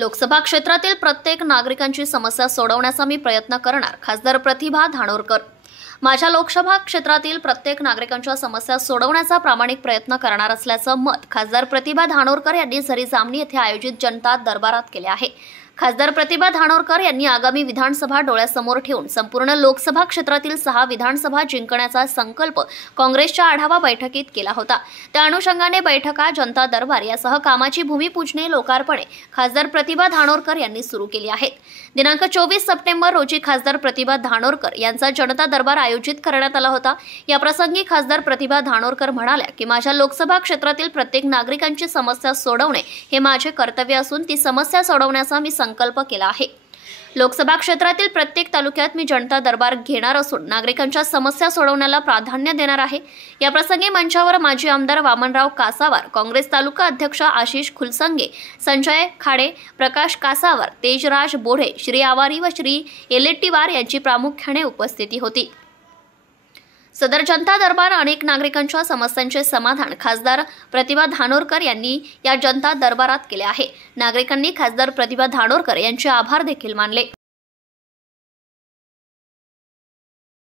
लोकसभा क्षेत्रातील प्रत्येक नागरिकांची समस्या सोडवण्याचा मी प्रयत्न करणार, खासदार प्रतिभा धानोरकर। माझ्या लोकसभा क्षेत्रातील प्रत्येक नागरिकांच्या समस्या सोडवण्याचा प्रामाणिक प्रयत्न करणार असल्याचं मत खासदार प्रतिभा धानोरकर यांनी झरी जामणी येथे आयोजित जनता दरबारात केले आहे। खासदार प्रतिभा धानोरकर यांनी आगामी विधानसभा डोळ्यासमोर ठेवून संपूर्ण लोकसभा क्षेत्रातील 6 विधानसभा जिंकण्याचा संकल्प काँग्रेसच्या आढावा बैठकीत केला होता। त्या अनुषंगाने बैठका, जनता दरबार यासह कामाची भूमिपूजने, लोकार्पणे खासदार प्रतिभा धानोरकर यांनी सुरू केली आहेत। दिनांक 24 सप्टेंबर रोजी खासदार प्रतिभा धानोरकर यांचा जनता दरबार आयोजित करण्यात आला होता। या प्रसंगी खासदार प्रतिभा धानोरकर म्हणाल्या की माझ्या लोकसभा क्षेत्रातील प्रत्येक नागरिकांची समस्या सोडवणे हे माझे कर्तव्य असून ती समस्या सोडवण्याचा मी संकल्प केला आहे। लोकसभा क्षेत्रातील प्रत्येक तालुक्यात मी जनता दरबार घेणार असून नागरिकांच्या समस्या सोडवण्याला प्राधान्य देणार आहे। या प्रसंगी मंचावर माजी आमदार वामनराव कासावार, काँग्रेस तालुका अध्यक्ष आशिष खुलसंगे, संजय खाडे, प्रकाश कासावार, तेजराज बोढे, श्री आवारी व श्री एलेट्टीवार यांची प्रामुख्याने उपस्थिती होती। सदर जनता दरबार अनेक नागरिकांच्या समस्यांचे समाधान खासदार प्रतिभा धानोरकर यांनी या जनता दरबारात केले आहे। नागरिकांनी खासदार प्रतिभा धानोरकर यांचे आभार देखील मानले।